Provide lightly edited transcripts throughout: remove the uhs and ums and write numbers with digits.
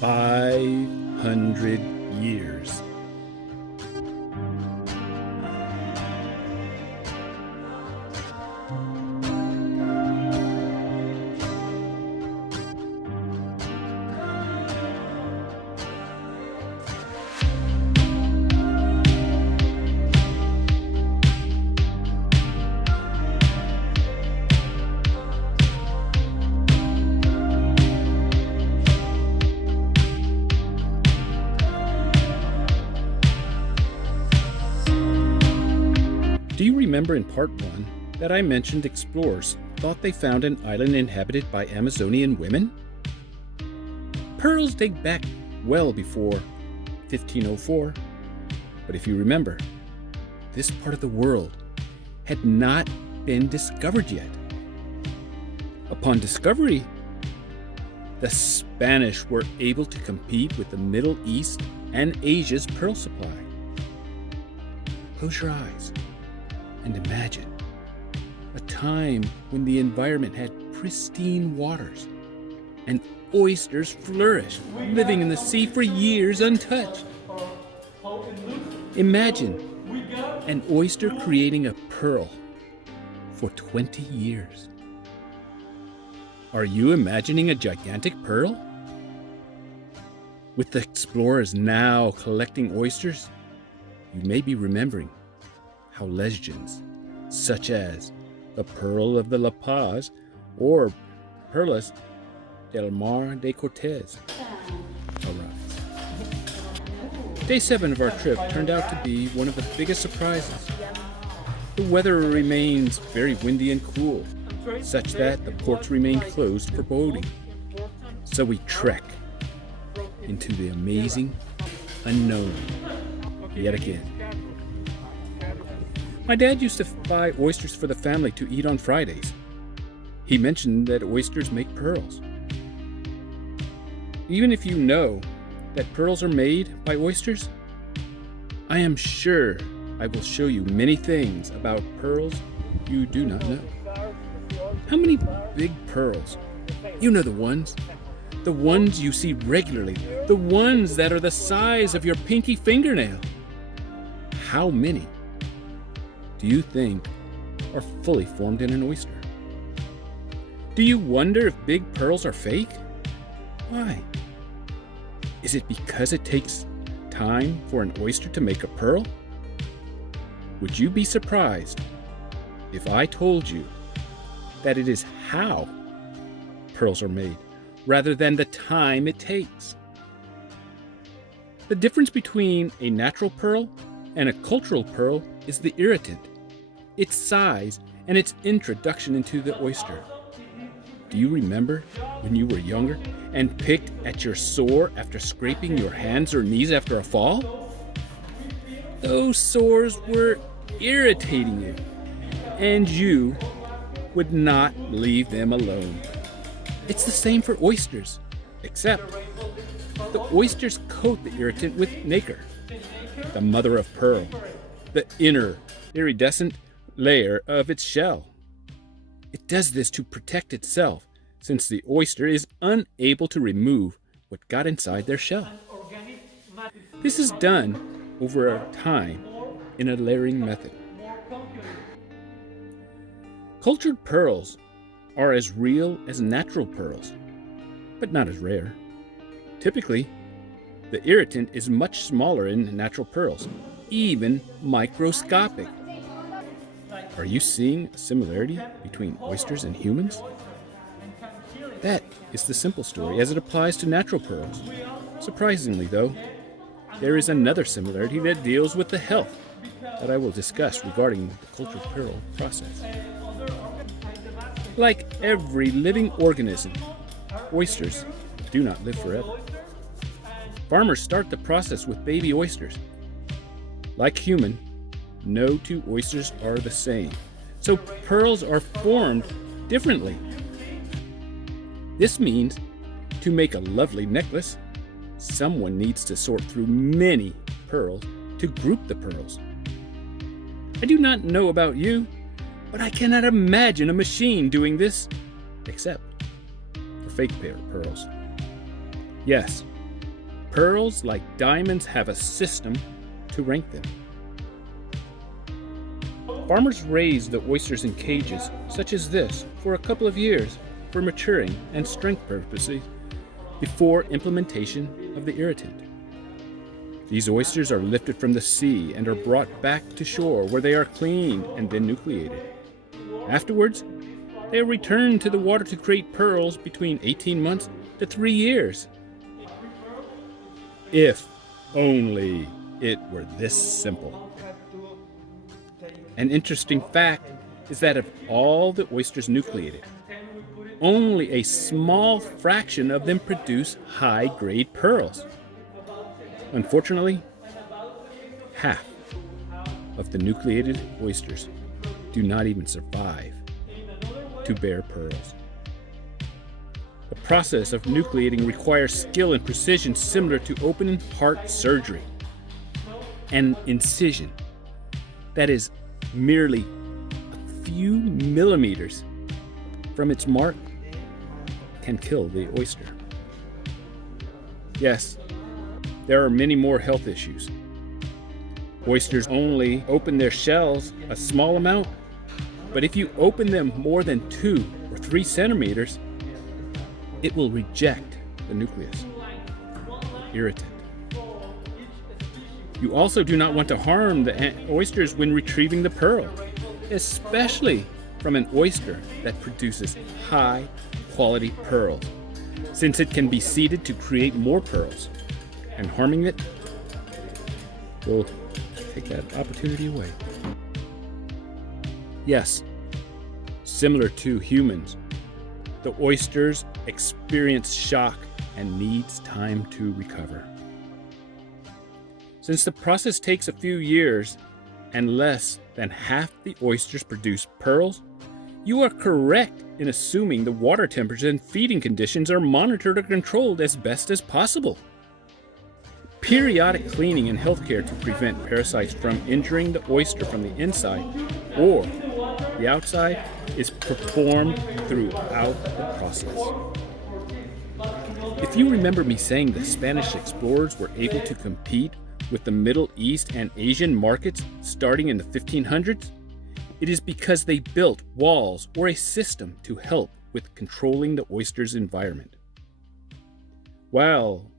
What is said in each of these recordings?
500 years. Do you remember in part 1 that I mentioned explorers thought they found an island inhabited by Amazonian women? Pearls date back well before 1504, but if you remember, this part of the world had not been discovered yet. Upon discovery, the Spanish were able to compete with the Middle East and Asia's pearl supply. Close your eyes and imagine a time when the environment had pristine waters and oysters flourished, living in the sea for years untouched. Imagine an oyster creating a pearl for 20 years. Are you imagining a gigantic pearl? With the explorers now collecting oysters, you may be remembering how legends such as the Pearl of the La Paz or Perlas del Mar de Cortez arise. Day 7 of our trip turned out to be one of the biggest surprises. The weather remains very windy and cool, such that the ports remain closed for boating. So we trek into the amazing unknown yet again. My dad used to buy oysters for the family to eat on Fridays. He mentioned that oysters make pearls. Even if you know that pearls are made by oysters, I am sure I will show you many things about pearls you do not know. How many big pearls? You know the ones you see regularly, the ones that are the size of your pinky fingernail. How many do you think are fully formed in an oyster? Do you wonder if big pearls are fake? Why? Is it because it takes time for an oyster to make a pearl? Would you be surprised if I told you that it is how pearls are made rather than the time it takes? The difference between a natural pearl and a cultural pearl is the irritant, its size, and its introduction into the oyster. Do you remember when you were younger and picked at your sore after scraping your hands or knees after a fall? Those sores were irritating you, and you would not leave them alone. It's the same for oysters, except the oysters coat the irritant with nacre, the mother of pearl, the inner iridescent layer of its shell. It does this to protect itself, since the oyster is unable to remove what got inside their shell. This is done over a time in a layering method. Cultured pearls are as real as natural pearls, but not as rare. Typically, the irritant is much smaller in natural pearls, even microscopic. Are you seeing a similarity between oysters and humans? That is the simple story as it applies to natural pearls. Surprisingly, though, there is another similarity that deals with the health that I will discuss regarding the cultured pearl process. Like every living organism, oysters do not live forever. Farmers start the process with baby oysters. Like human, no two oysters are the same, so pearls are formed differently. This means to make a lovely necklace, someone needs to sort through many pearls to group the pearls. I do not know about you, but I cannot imagine a machine doing this, except for fake pearls. Yes, pearls, like diamonds, have a system to rank them. Farmers raise the oysters in cages such as this for a couple of years for maturing and strength purposes before implementation of the irritant. These oysters are lifted from the sea and are brought back to shore where they are cleaned and then nucleated. Afterwards, they are returned to the water to create pearls between 18 months to 3 years. If only it were this simple. An interesting fact is that of all the oysters nucleated, only a small fraction of them produce high-grade pearls. Unfortunately, half of the nucleated oysters do not even survive to bear pearls. The process of nucleating requires skill and precision similar to open heart surgery. An incision that is merely a few millimeters from its mark can kill the oyster. Yes, there are many more health issues. Oysters only open their shells a small amount, but if you open them more than 2 or 3 centimeters, it will reject the nucleus, the irritant. You also do not want to harm the oysters when retrieving the pearl, especially from an oyster that produces high-quality pearls, since it can be seeded to create more pearls, and harming it will take that opportunity away. Yes, similar to humans, the oysters experience shock and needs time to recover. Since the process takes a few years and less than half the oysters produce pearls, you are correct in assuming the water temperature and feeding conditions are monitored or controlled as best as possible. Periodic cleaning and healthcare to prevent parasites from injuring the oyster from the inside or the outside is performed throughout the process. If you remember me saying the Spanish explorers were able to compete with the Middle East and Asian markets starting in the 1500s, it is because they built walls or a system to help with controlling the oyster's environment. While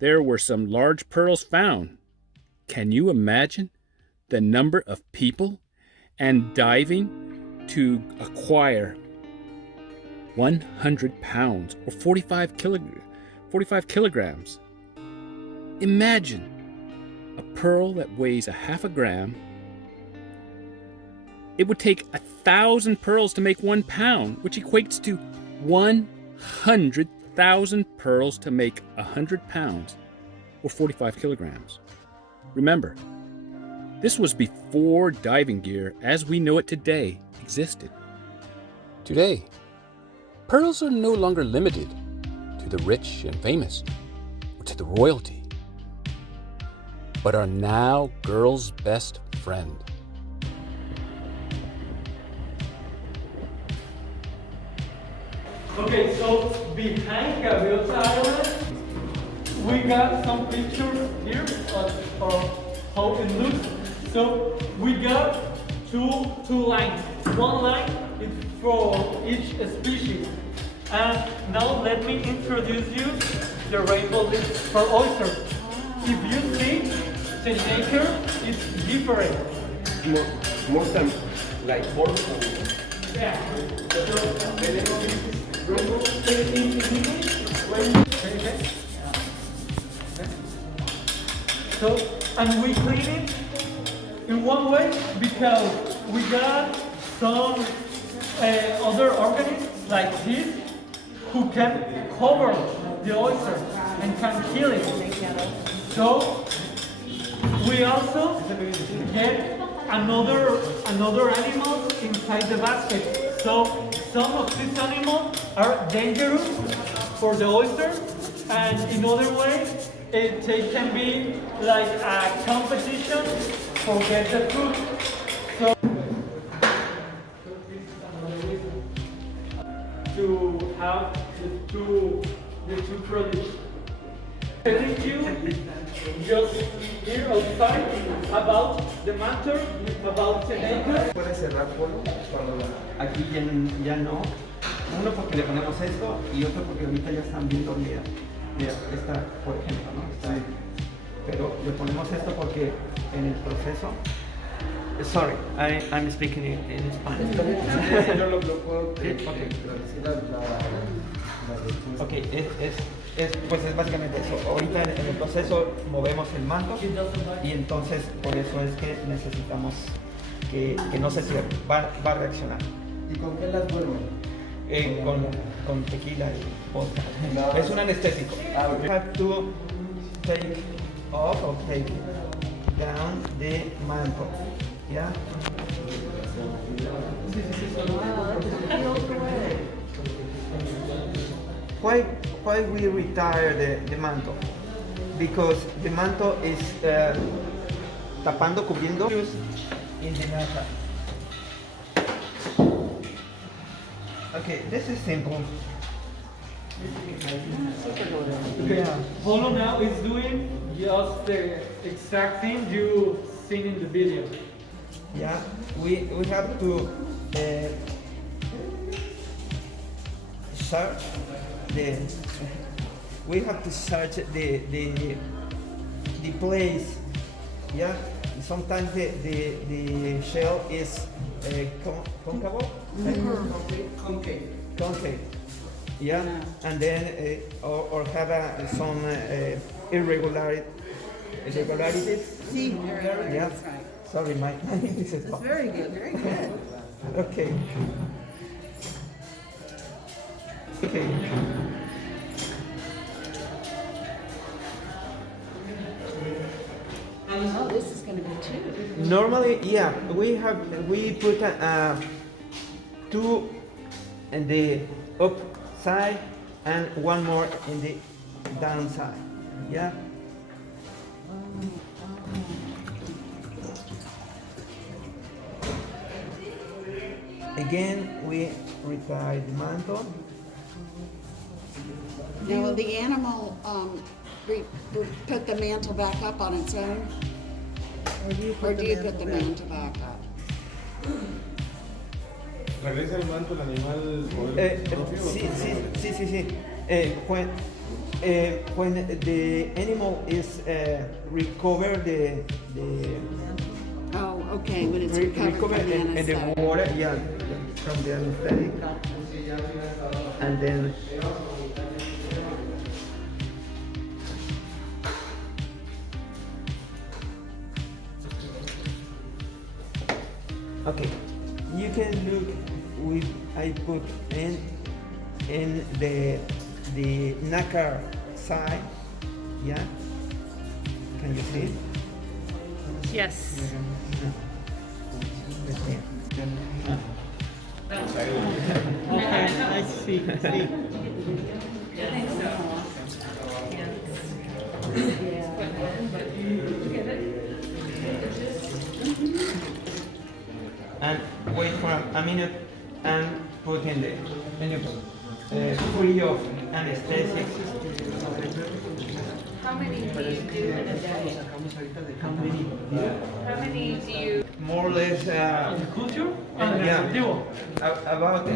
there were some large pearls found, can you imagine the number of people and diving to acquire 100 pounds or 45 kilograms? Imagine a pearl that weighs a half a gram. It would take 1,000 pearls to make 1 pound, which equates to 100,000 pearls to make 100 pounds or 45 kilograms. Remember, this was before diving gear as we know it today existed. Today, pearls are no longer limited to the rich and famous or to the royalty, but are now girls' best friend. Okay, so behind Gabriel's Island, we got some pictures here of how it looks. So we got two lines. One line is for each species. And now let me introduce you the rainbow leaf for oyster. If you see, the nature is different. More than like purple. Yeah. So, and we clean it in one way because we got some other organisms like this who can cover the oyster and can kill it. So we also get another animal inside the basket. So some of these animals are dangerous for the oyster, and in other ways, they can be like a competition for get the food. So to have the two produce. telling you just here outside about the matter, about the neighbor. Puede cerrar polo cuando aquí ya no. Uno porque le ponemos esto y otro porque ahorita ya están bien dormidas. Mira, esta por ejemplo, ¿no? Está, pero le ponemos esto porque en el proceso. Sorry, I'm speaking in Spanish. Yo lo puedo Sí, okay, pues es básicamente eso. Ahorita en el proceso movemos el manto y entonces por eso es que necesitamos que no se cierre, va a reaccionar. ¿Y con qué las duermen? Con tequila y vodka. No. Es un anestésico. Okay. You have to take off or take down the mantle. Yeah? Why we retire the mantle? Because the mantle is tapando, cubriendo in the nata. Okay, this is simple. Yeah. Polo now is doing just the exact thing you seen in the video. Yeah, we have to search the place. Yeah, sometimes the shell is concave. Concave. Yeah, and then or have some irregularities. Sí, very Yeah. that's right. Sorry, my English is That's bad. very good, very good. Okay. Okay. Oh, this is gonna be two. Normally, yeah, we put two in the up side and one more in the down side. Yeah. Again, we retire the mantle. Now, will the animal, put the mantle back up on its own? Or do you put the mantle back up? ¿Regresa el manto el animal Sí. When the animal is recover the Oh, okay, when it's recovered recover from the in the anesthetic. water, yeah, from the anesthetic, and then okay, you can look with I put in the knacker side, yeah. Can you see? Yes. Okay, I see. And wait for a minute and put in the free of anesthetic. How many do you do in a day? How many do you? More or less, Culture? Yeah. Deportivo. about